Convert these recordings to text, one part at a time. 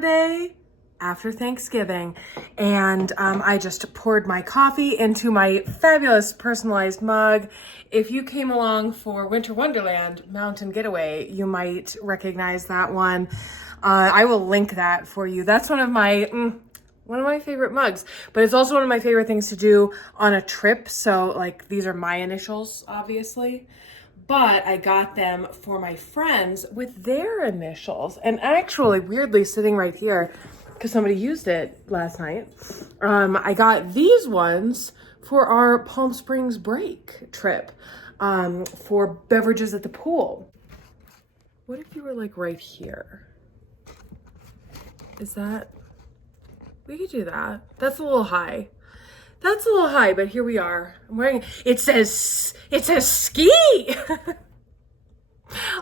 Saturday after Thanksgiving, and I just poured my coffee into my fabulous personalized mug. If you came along for Winter Wonderland Mountain Getaway, you might recognize that one. I will link that for you. That's one of my favorite mugs, but it's also one of my favorite things to do on a trip. So like, these are my initials, obviously, but I got them for my friends with their initials. And actually, weirdly, sitting right here, because somebody used it last night, I got these ones for our Palm Springs break trip, for beverages at the pool. What if you were like right here? Is that, we could do that. That's a little high. That's a little high, but here we are. I'm wearing, it says ski.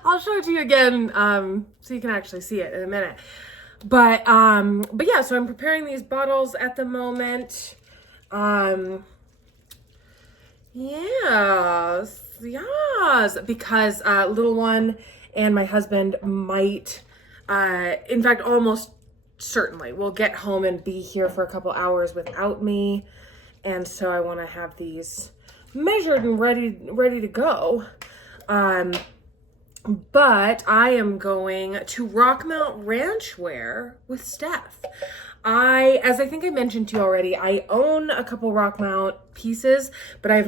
I'll show it to you again, so you can actually see it in a minute. But yeah, so I'm preparing these bottles at the moment. Yes, because little one and my husband might, in fact, almost certainly will get home and be here for a couple hours without me. And so I want to have these measured and ready to go. But I am going to Rockmount Ranchwear with Steph. As I think I mentioned to you already, I own a couple Rockmount pieces, but I've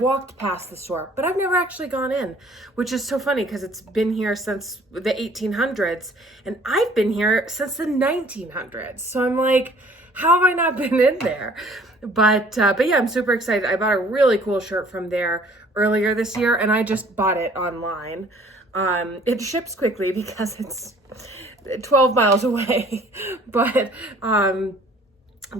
walked past the store, but I've never actually gone in, which is so funny because it's been here since the 1800s and I've been here since the 1900s. So I'm like, how have I not been in there? But yeah, I'm super excited. I bought a really cool shirt from there earlier this year and I just bought it online. It ships quickly because it's 12 miles away, but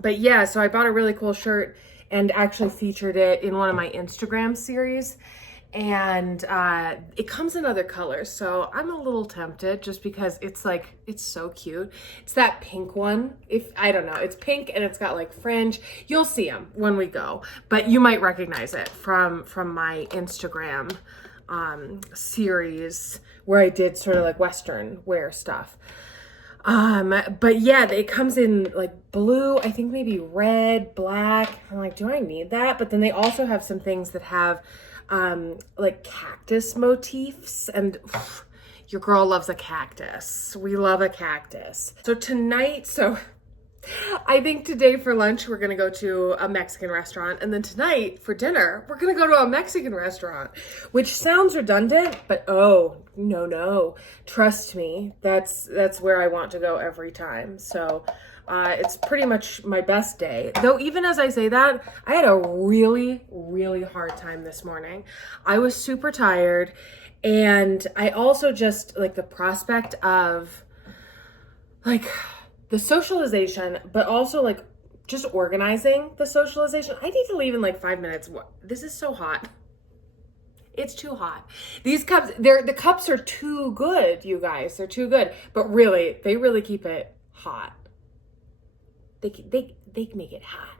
yeah, so I bought a really cool shirt and actually featured it in one of my Instagram series, and it comes in other colors, so I'm a little tempted just because it's so cute. It's that pink one. I don't know, it's pink and it's got like fringe. You'll see them when we go, but you might recognize it from my Instagram series where I did sort of like Western wear stuff. But yeah, it comes in like blue, I think maybe red, black. I'm like, do I need that? But then they also have some things that have like cactus motifs, and your girl loves a cactus. We love a cactus. So I think today for lunch, we're going to go to a Mexican restaurant. And then tonight for dinner, we're going to go to a Mexican restaurant, which sounds redundant, but oh, no. Trust me, that's where I want to go every time. So it's pretty much my best day. Though even as I say that, I had a really, really hard time this morning. I was super tired. And I also just like the prospect of like the socialization, but also like just organizing the socialization. I need to leave in like 5 minutes. This is so hot. It's too hot. These cups, the cups are too good, you guys. They're too good. But really, they really keep it hot. They make it hot.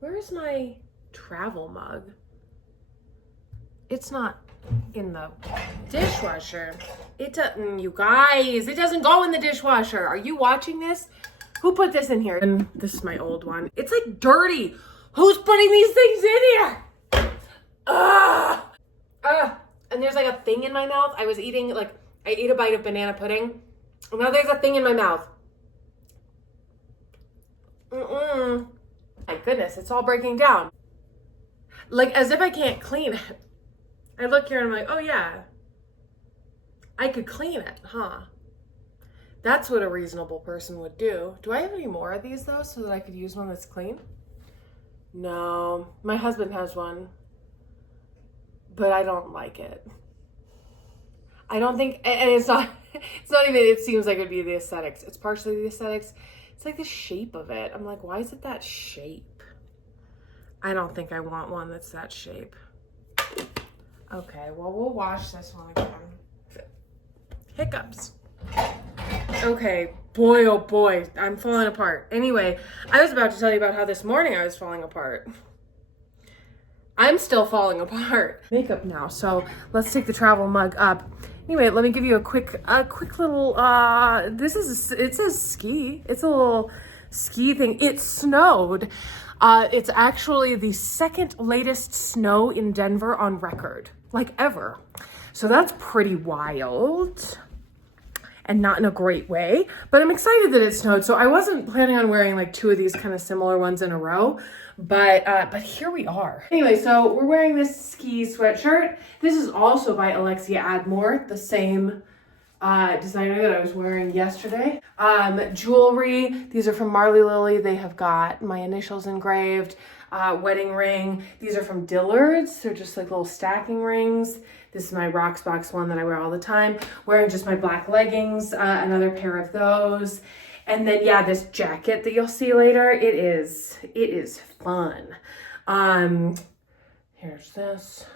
Where is my travel mug? It's not in the dishwasher. It doesn't, you guys, it doesn't go in the dishwasher. Are you watching this? Who put this in here? And this is my old one. It's like dirty. Who's putting these things in here? And there's like a thing in my mouth. I ate a bite of banana pudding. And now there's a thing in my mouth. My goodness, it's all breaking down. Like as if I can't clean it. I look here and I'm like, oh yeah, I could clean it, huh? That's what a reasonable person would do. Do I have any more of these though, so that I could use one that's clean? No, my husband has one, but I don't like it. I don't think, and it's not even, it seems like it'd be the aesthetics. It's partially the aesthetics. It's like the shape of it. I'm like, why is it that shape? I don't think I want one that's that shape. Okay, well, we'll wash this one again. Hiccups. Okay, boy, oh boy, I'm falling apart. Anyway, I was about to tell you about how this morning I was falling apart. I'm still falling apart. Makeup now, so let's take the travel mug up Anyway, let me give you a quick little, it says ski. It's a little ski thing. It snowed. It's actually the second latest snow in Denver on record, like ever. So that's pretty wild. And not in a great way, but I'm excited that it snowed. So I wasn't planning on wearing like two of these kind of similar ones in a row, but here we are. Anyway, so we're wearing this ski sweatshirt. This is also by Alexia Admore, the same designer that I was wearing yesterday. Jewelry, these are from Marley Lily. They have got my initials engraved. Wedding ring. These are from Dillard's. They're just like little stacking rings. This is my Rocksbox one that I wear all the time. Wearing just my black leggings, another pair of those. And then, yeah, this jacket that you'll see later, it is fun. Here's this.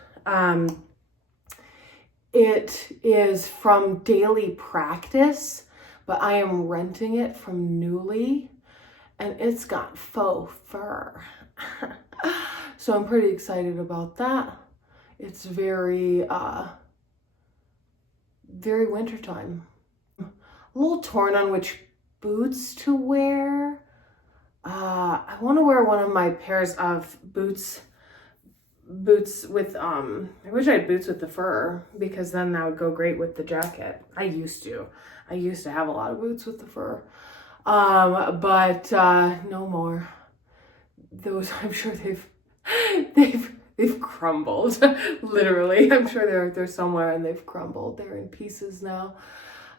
It is from Daily Practice, but I am renting it from Nuuly, and it's got faux fur. So I'm pretty excited about that. It's very wintertime. A little torn on which boots to wear. I want to wear one of my pairs of boots with I wish I had boots with the fur, because then that would go great with the jacket. I used to have a lot of boots with the fur. But no more. Those, I'm sure they've crumbled. Literally, I'm sure they're somewhere and they've crumbled. They're in pieces now.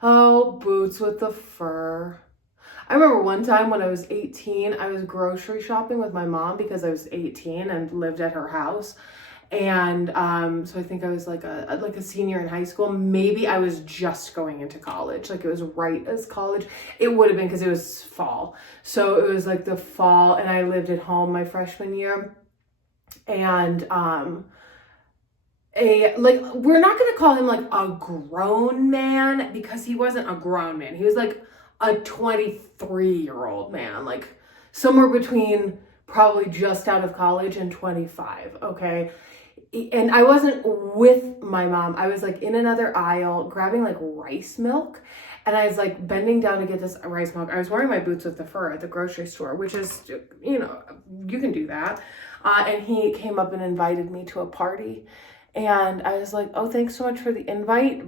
Oh, boots with the fur. I remember one time when I was 18, I was grocery shopping with my mom because I was 18 and lived at her house. And so I think I was like a senior in high school. Maybe I was just going into college. Like it was right as college. It would have been because it was fall. So it was like the fall, and I lived at home my freshman year. And we're not gonna call him like a grown man, because he wasn't a grown man. He was like a 23-year-old man, like somewhere between probably just out of college and 25, okay? And I wasn't with my mom. I was like in another aisle grabbing like rice milk, and I was like bending down to get this rice milk. I was wearing my boots with the fur at the grocery store, which is, you know, you can do that. And he came up and invited me to a party. And I was like, oh, thanks so much for the invite.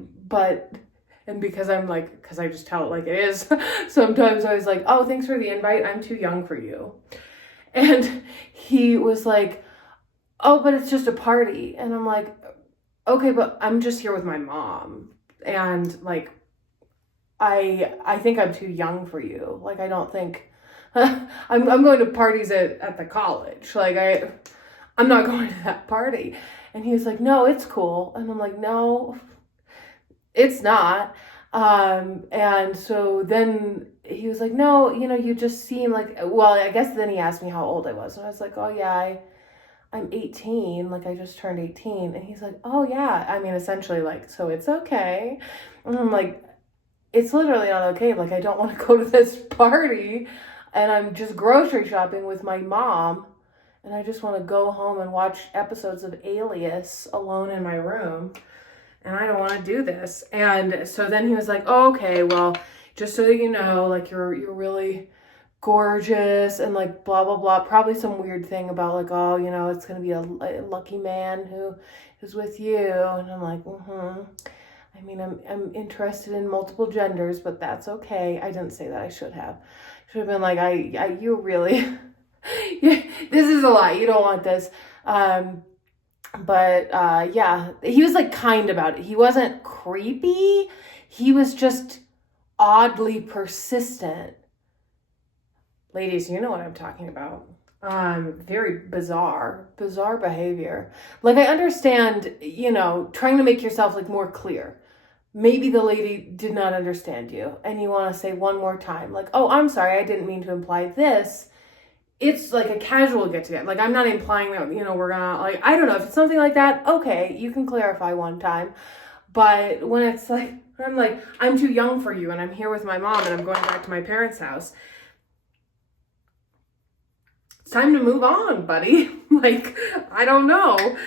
And because I just tell it like it is, sometimes I was like, oh, thanks for the invite. I'm too young for you. And he was like, oh, but it's just a party. And I'm like, okay, but I'm just here with my mom. And like, I think I'm too young for you. Like, I don't think, I'm going to parties at the college. Like, I'm not going to that party. And he was like, no, it's cool. And I'm like, no, it's not. And so then he was like, no, you know, you just seem like, well, I guess then he asked me how old I was. And I was like, oh yeah, I'm 18. Like I just turned 18. And he's like, oh yeah. I mean, essentially like, so it's okay. And I'm like, it's literally not okay. Like, I don't want to go to this party, and I'm just grocery shopping with my mom, and I just want to go home and watch episodes of Alias alone in my room, and I don't want to do this. And so then he was like, oh, okay, well, just so that you know, like, you're really gorgeous, and like blah blah blah, probably some weird thing about like, oh, you know, it's gonna be a lucky man who is with you. And I'm like, I mean, I'm interested in multiple genders, but that's okay. I didn't say that. I should have been like, you really, this is a lie. You don't want this. Yeah, he was like kind about it. He wasn't creepy. He was just oddly persistent. Ladies, you know what I'm talking about. Very bizarre behavior. Like, I understand, you know, trying to make yourself like more clear. Maybe the lady did not understand you, and you want to say one more time, like, oh, I'm sorry, I didn't mean to imply this. It's like a casual get together. Like, I'm not implying that, you know, we're gonna, like, I don't know, if it's something like that, okay, you can clarify one time. But when it's like, I'm like, I'm too young for you, and I'm here with my mom, and I'm going back to my parents' house. It's time to move on, buddy. Like, I don't know.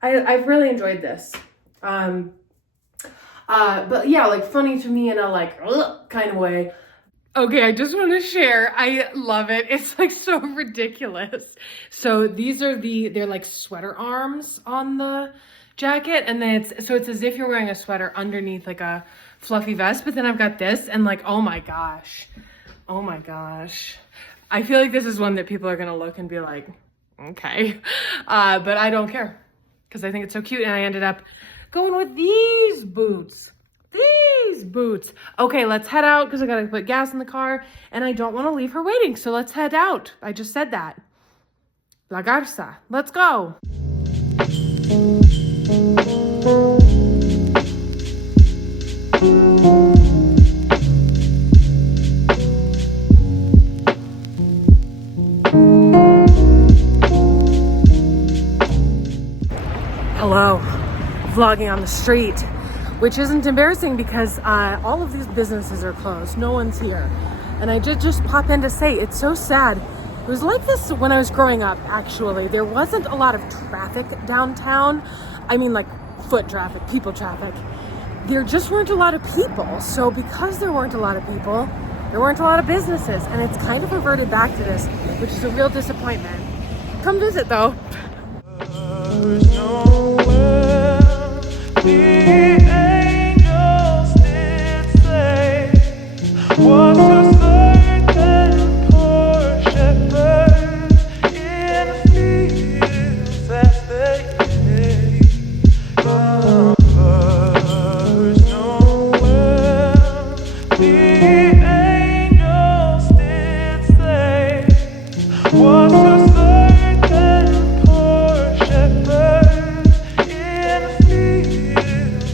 I've really enjoyed this. But yeah, like funny to me in a like ugh, kind of way. Okay, I just want to share. I love it. It's like so ridiculous. So these are they're like sweater arms on the jacket, and then it's as if you're wearing a sweater underneath like a fluffy vest, but then I've got this and like, oh my gosh. Oh my gosh. I feel like this is one that people are gonna look and be like, okay. But I don't care because I think it's so cute, and I ended up going with these boots. These boots. Okay, let's head out because I gotta put gas in the car and I don't want to leave her waiting. So let's head out. I just said that. La Garza. Let's go. Hello. Vlogging on the street, which isn't embarrassing because all of these businesses are closed. No one's here. And I just pop in to say, it's so sad. It was like this when I was growing up, actually. There wasn't a lot of traffic downtown. I mean, like foot traffic, people traffic. There just weren't a lot of people. So because there weren't a lot of people, there weren't a lot of businesses. And it's kind of reverted back to this, which is a real disappointment. Come visit though. The angels did say, what a certain poor shepherd in the fields as they lay. Lovers nowhere. The angels did say, what a certain poor shepherd in the fields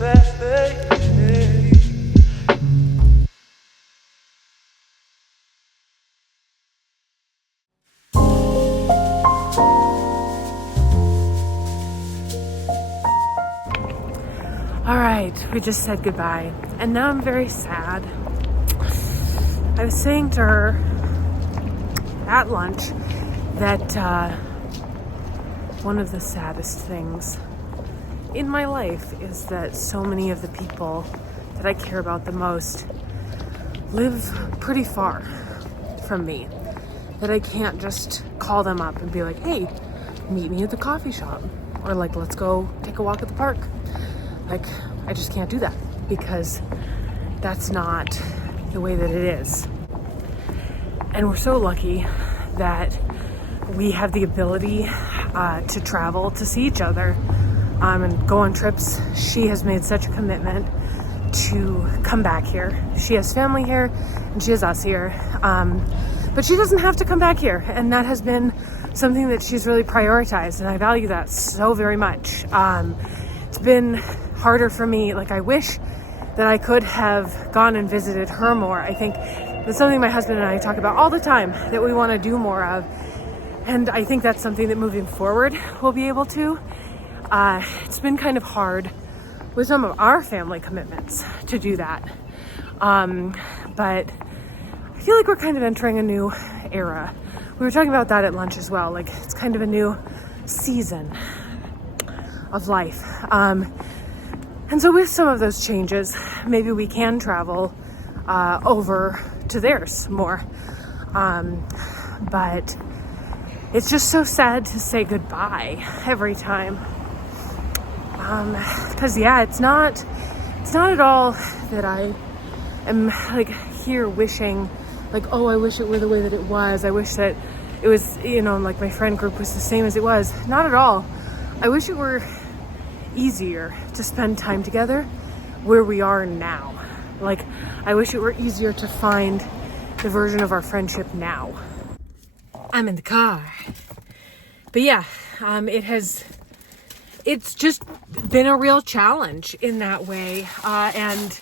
as they lay. All right, we just said goodbye, and now I'm very sad. I was saying to her at lunch that one of the saddest things in my life is that so many of the people that I care about the most live pretty far from me, that I can't just call them up and be like, hey, meet me at the coffee shop, or like, let's go take a walk at the park. Like, I just can't do that because that's not the way that it is. And we're so lucky that we have the ability to travel to see each other and go on trips. She has made such a commitment to come back here. She has family here and she has us here. But she doesn't have to come back here. And that has been something that she's really prioritized. And I value that so very much. It's been harder for me. Like, I wish that I could have gone and visited her more. I think that's something my husband and I talk about all the time that we want to do more of. And I think that's something that moving forward we'll be able to. It's been kind of hard with some of our family commitments to do that. But I feel like we're kind of entering a new era we were talking about that at lunch as well. Like, it's kind of a new season of life. And so with some of those changes, maybe we can travel over to theirs more. But it's just so sad to say goodbye every time. Because it's not at all that I am like here wishing like, oh, I wish it were the way that it was. I wish that it was, like my friend group was the same as it was. Not at all. I wish it were easier to spend time together where we are now. Like, I wish it were easier to find the version of our friendship now. I'm in the car. But yeah, it's just been a real challenge in that way. And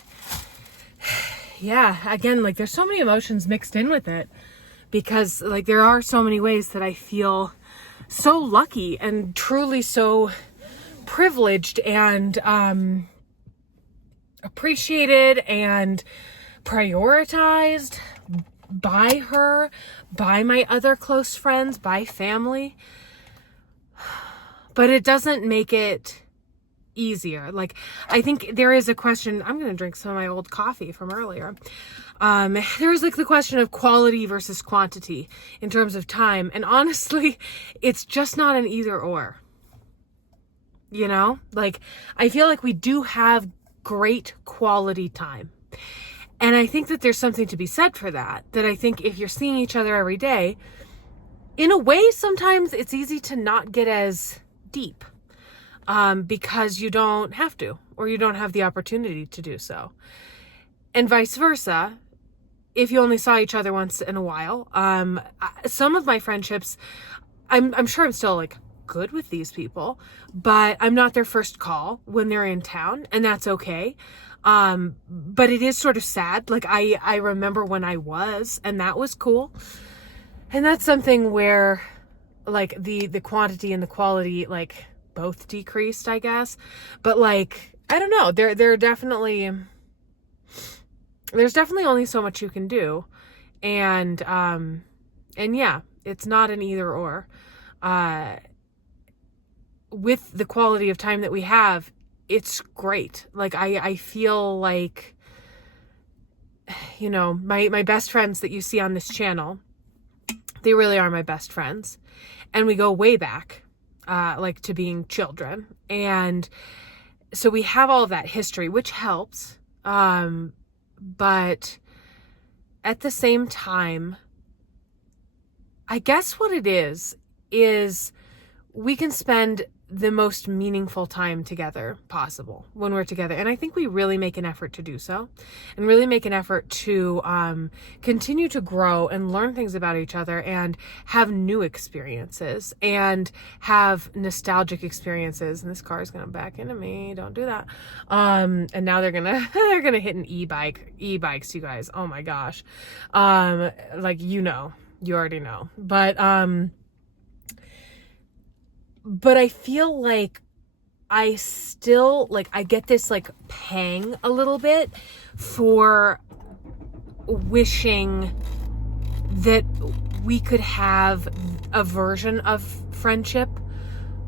yeah, again, like there's so many emotions mixed in with it because like there are so many ways that I feel so lucky and truly so privileged and appreciated and prioritized by her, by my other close friends, by family. But it doesn't make it easier. Like, I think there is a question. I'm going to drink some of my old coffee from earlier. There is like the question of quality versus quantity in terms of time. And honestly, it's just not an either or. Like, I feel like we do have great quality time. And I think that there's something to be said for that. That I think if you're seeing each other every day, in a way, sometimes it's easy to not get as deep because you don't have to, or you don't have the opportunity to do so. And vice versa, if you only saw each other once in a while. Some of my friendships, I'm sure I'm still like good with these people, but I'm not their first call when they're in town, and that's okay. But it is sort of sad. Like I remember when I was, and that was cool. And that's something where like the quantity and the quality like both decreased, I guess. But like, I don't know, there's definitely only so much you can do. And yeah, it's not an either or. With the quality of time that we have, it's great. Like I feel like, my best friends that you see on this channel, they really are my best friends. And we go way back, like to being children. And so we have all of that history, which helps. But at the same time, I guess what it is we can spend the most meaningful time together possible when we're together. And I think we really make an effort to do so, and really make an effort to continue to grow and learn things about each other and have new experiences and have nostalgic experiences. And this car is going to back into me. Don't do that. And now they're going to hit an e-bikes, you guys. Oh my gosh. Like, you already know, but I feel like I still, like, I get this, like, pang a little bit for wishing that we could have a version of friendship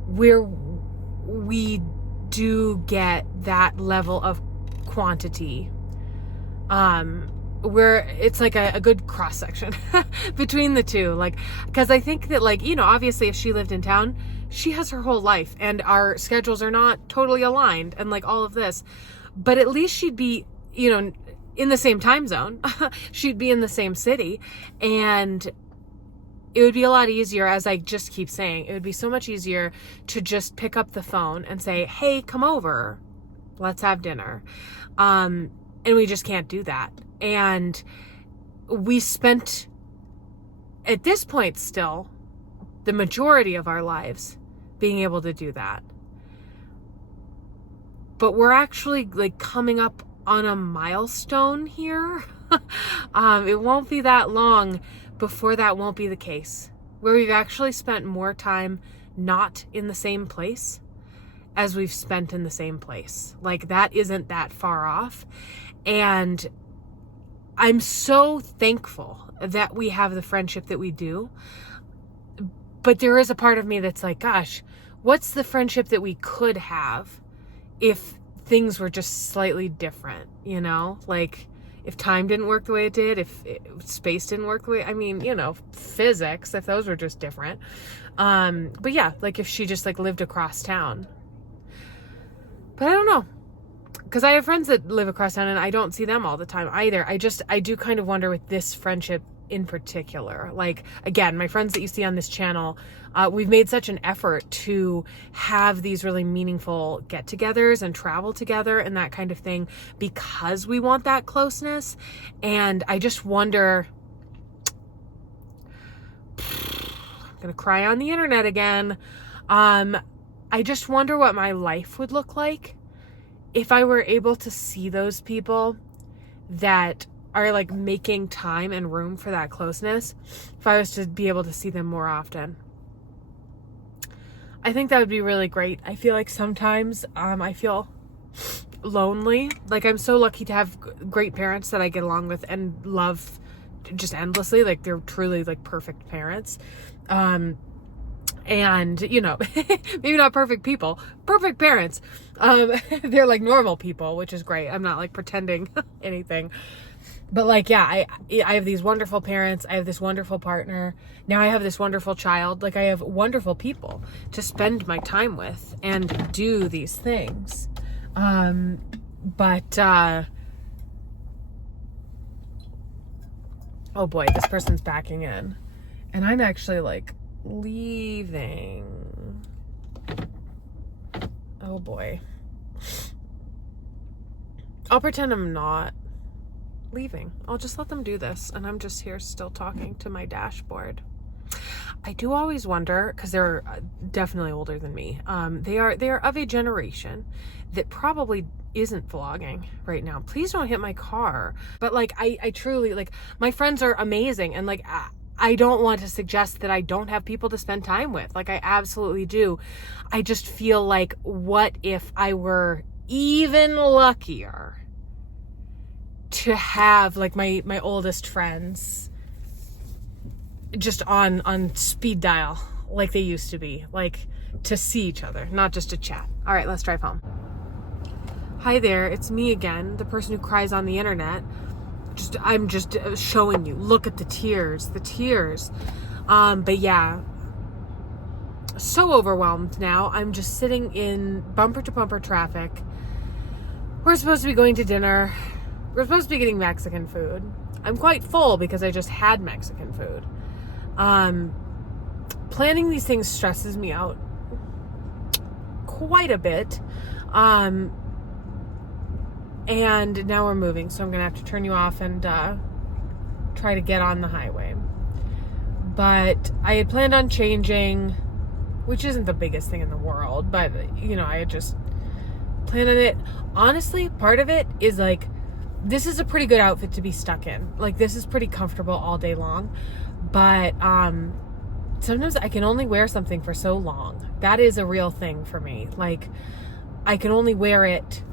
where we do get that level of quantity. Where it's like a good cross section between the two. Like, because I think that, like, obviously if she lived in town, she has her whole life and our schedules are not totally aligned and like all of this, but at least she'd be, in the same time zone. She'd be in the same city, and it would be a lot easier, as I just keep saying, it would be so much easier to just pick up the phone and say, hey, come over, let's have dinner. And we just can't do that. And we spent, at this point still, the majority of our lives being able to do that. But we're actually like coming up on a milestone here. It won't be that long before that won't be the case, where we've actually spent more time not in the same place as we've spent in the same place. Like, that isn't that far off. And I'm so thankful that we have the friendship that we do. But there is a part of me that's like, gosh, what's the friendship that we could have if things were just slightly different, you know? Like, if time didn't work the way it did, if space didn't work the way, I mean, you know, physics, if those were just different. But yeah, like if she just like lived across town. But I don't know. Because I have friends that live across town and I don't see them all the time either. I do kind of wonder with this friendship in particular. Like, again, my friends that you see on this channel, we've made such an effort to have these really meaningful get-togethers and travel together and that kind of thing because we want that closeness. And I just wonder, I'm gonna cry on the internet again. I just wonder what my life would look like if I were able to see those people that are like making time and room for that closeness, if I was to be able to see them more often. I think that would be really great. I feel like sometimes I feel lonely. Like, I'm so lucky to have great parents that I get along with and love just endlessly. Like, they're truly like perfect parents. And, you know, maybe not perfect people, perfect parents. They're like normal people, which is great. I'm not like pretending anything. But like, yeah, I have these wonderful parents. I have this wonderful partner. Now I have this wonderful child. Like, I have wonderful people to spend my time with and do these things. Oh boy, this person's backing in. And I'm actually like leaving. Oh boy. I'll pretend I'm not leaving. I'll just let them do this, and I'm just here still talking to my dashboard. I do always wonder, because they're definitely older than me. They are of a generation that probably isn't vlogging right now. Please don't hit my car. But like, I truly, like, my friends are amazing, and like, I don't want to suggest that I don't have people to spend time with. Like, I absolutely do. I just feel like, what if I were even luckier to have like my oldest friends just on speed dial like they used to be, like to see each other, not just to chat. All right, let's drive home. Hi there, it's me again, the person who cries on the internet. I'm just showing you, look at the tears. But yeah, so overwhelmed now. I'm just sitting in bumper to bumper traffic. We're supposed to be going to dinner. We're supposed to be getting Mexican food. I'm quite full because I just had Mexican food. Planning these things stresses me out quite a bit. And now we're moving, so I'm gonna have to turn you off and try to get on the highway. But I had planned on changing, which isn't the biggest thing in the world, but you know, I had just planned on it. Honestly, part of it is like, this is a pretty good outfit to be stuck in. Like, this is pretty comfortable all day long. But sometimes I can only wear something for so long. That is a real thing for me. Like, I can only wear it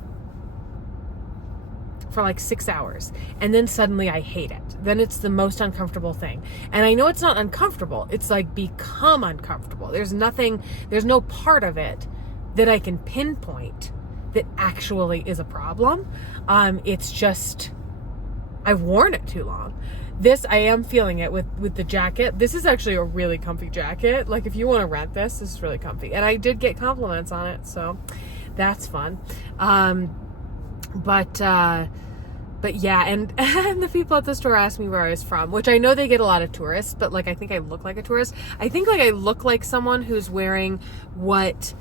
for like 6 hours. And then suddenly I hate it. Then it's the most uncomfortable thing. And I know it's not uncomfortable. It's like become uncomfortable. There's no part of it that I can pinpoint that actually is a problem. It's just, I've worn it too long. This, I am feeling it with the jacket. This is actually a really comfy jacket. Like, if you want to rent this is really comfy. And I did get compliments on it, so that's fun. But yeah, and the people at the store asked me where I was from, which I know they get a lot of tourists, but like, I think I look like a tourist. I think like I look like someone who's wearing what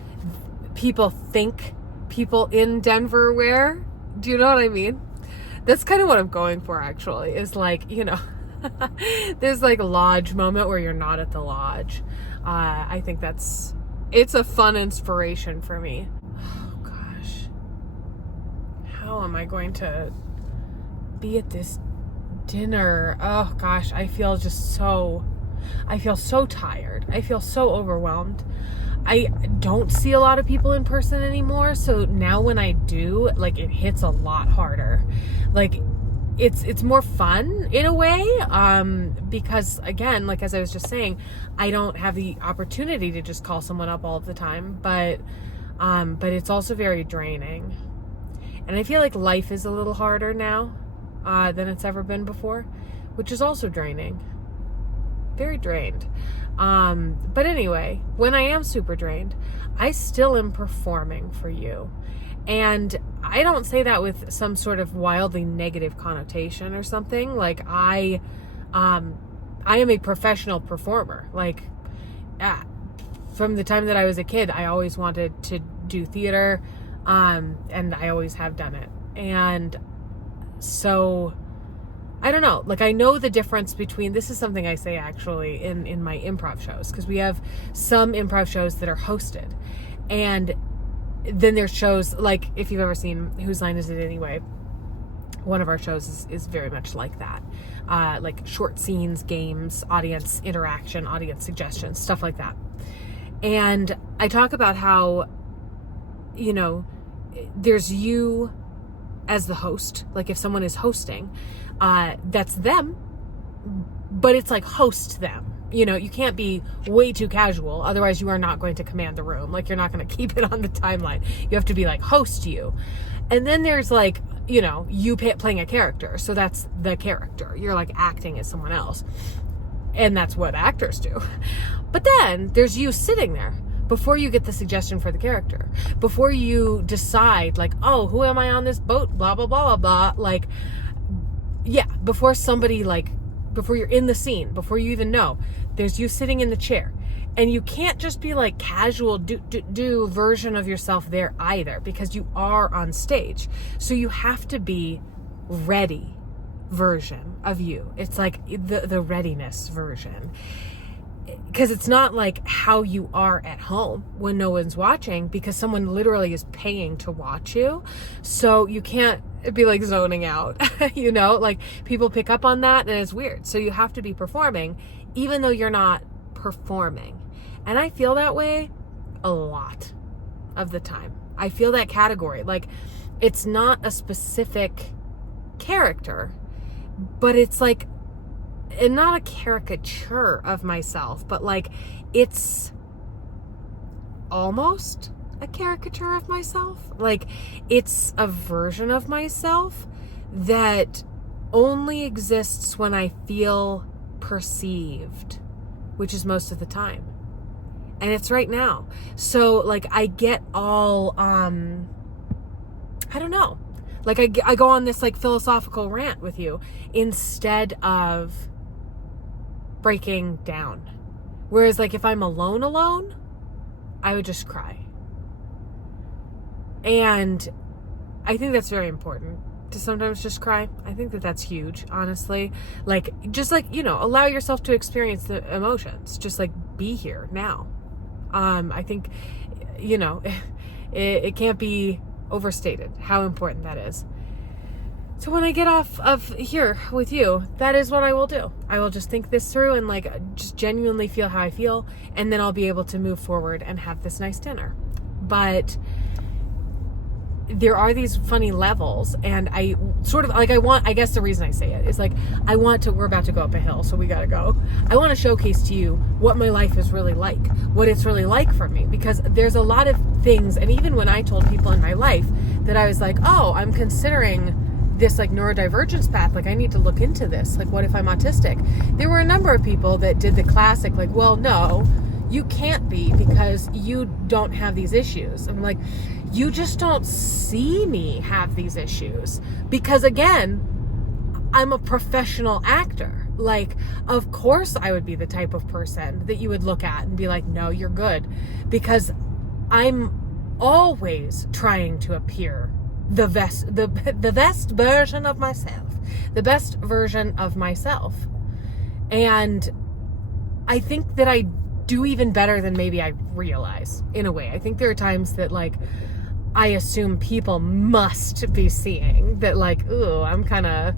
people think people in Denver wear. Do you know what I mean? That's kind of what I'm going for, actually, is like, you know, there's like a lodge moment where you're not at the lodge. I think it's a fun inspiration for me. Oh gosh, how am I going to be at this dinner? Oh gosh, I feel so tired. I feel so overwhelmed. I don't see a lot of people in person anymore, so now when I do, like, it hits a lot harder. Like, it's more fun in a way, because again, like as I was just saying, I don't have the opportunity to just call someone up all of the time, but it's also very draining. And I feel like life is a little harder now than it's ever been before, which is also draining. Very drained. But anyway, when I am super drained, I still am performing for you. And I don't say that with some sort of wildly negative connotation or something. Like I am a professional performer. Like from the time that I was a kid, I always wanted to do theater, and I always have done it. And so I don't know, like I know the difference between, this is something I say actually in my improv shows, because we have some improv shows that are hosted, and then there's shows like, if you've ever seen Whose Line Is It Anyway, one of our shows is very much like that, like short scenes, games, audience interaction, audience suggestions, stuff like that. And I talk about how, you know, there's you as the host, like if someone is hosting, that's them, but it's like host them. You know, you can't be way too casual, otherwise you are not going to command the room. Like you're not going to keep it on the timeline. You have to be like host you. And then there's like, you know, you playing a character. So that's the character. You're like acting as someone else. And that's what actors do. But then there's you sitting there before you get the suggestion for the character, before you decide like, oh, who am I on this boat? Blah, blah, blah, blah, blah. Like, yeah, before somebody like, before you're in the scene, before you even know, there's you sitting in the chair. And you can't just be like casual do version of yourself there either, because you are on stage. So you have to be ready version of you. It's like the readiness version. Because it's not like how you are at home when no one's watching, because someone literally is paying to watch you. So you can't be like zoning out, you know, like people pick up on that and it's weird. So you have to be performing even though you're not performing. And I feel that way a lot of the time. I feel that category. Like it's not a specific character, but it's like, and not a caricature of myself, but like it's almost a caricature of myself. Like it's a version of myself that only exists when I feel perceived, which is most of the time. And it's right now. So like I get all, I don't know, like I go on this like philosophical rant with you instead of breaking down. Whereas like if I'm alone, I would just cry. And I think that's very important to sometimes just cry. I think that that's huge, honestly. Like, just like, you know, allow yourself to experience the emotions. Just like be here now. I think, you know, it can't be overstated how important that is. So when I get off of here with you, that is what I will do. I will just think this through and like just genuinely feel how I feel, and then I'll be able to move forward and have this nice dinner. But there are these funny levels, and I sort of like, I guess the reason I say it is like, we're about to go up a hill, so we gotta go. I want to showcase to you what my life is really like, what it's really like for me, because there's a lot of things, and even when I told people in my life that I was like, oh, I'm considering this like neurodivergence path, like I need to look into this, like what if I'm autistic? There were a number of people that did the classic, like, well, no, you can't be because you don't have these issues. I'm like, you just don't see me have these issues, because again, I'm a professional actor. Like, of course I would be the type of person that you would look at and be like, no, you're good, because I'm always trying to appear the best version of myself, the best version of myself. And I think that I do even better than maybe I realize, in a way. I think there are times that like I assume people must be seeing that, like, ooh, I'm kind of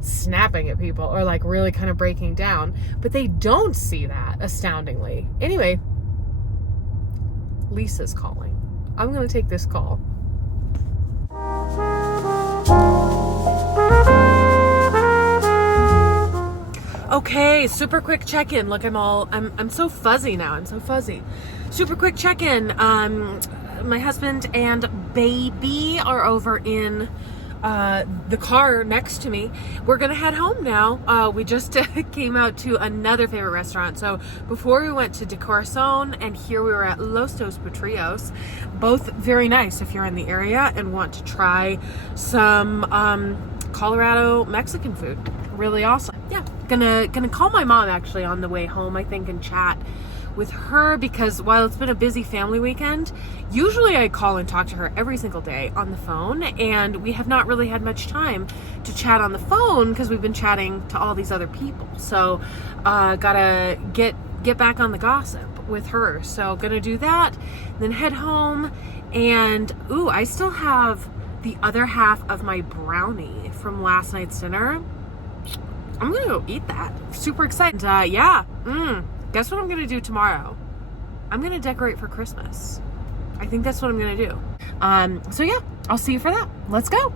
snapping at people or like really kind of breaking down, but they don't see that, astoundingly. Anyway, Lisa's calling. I'm going to take this call. Okay, super quick check-in. Look, I'm so fuzzy now. I'm so fuzzy. Super quick check-in. My husband and baby are over in the car next to me. We're gonna head home now. We just came out to another favorite restaurant. So before we went to Decor, and here we were at Los Dos Patrios. Both very nice if you're in the area and want to try some Colorado Mexican food. Really awesome. Yeah, gonna call my mom actually on the way home, I think, and chat with her, because while it's been a busy family weekend, usually I call and talk to her every single day on the phone, and we have not really had much time to chat on the phone because we've been chatting to all these other people. So gotta get back on the gossip with her. So gonna do that, then head home. And ooh, I still have the other half of my brownie from last night's dinner. I'm gonna go eat that. Super excited. Yeah. Guess what I'm gonna do tomorrow? I'm gonna decorate for Christmas. I think that's what I'm gonna do. So yeah, I'll see you for that. Let's go.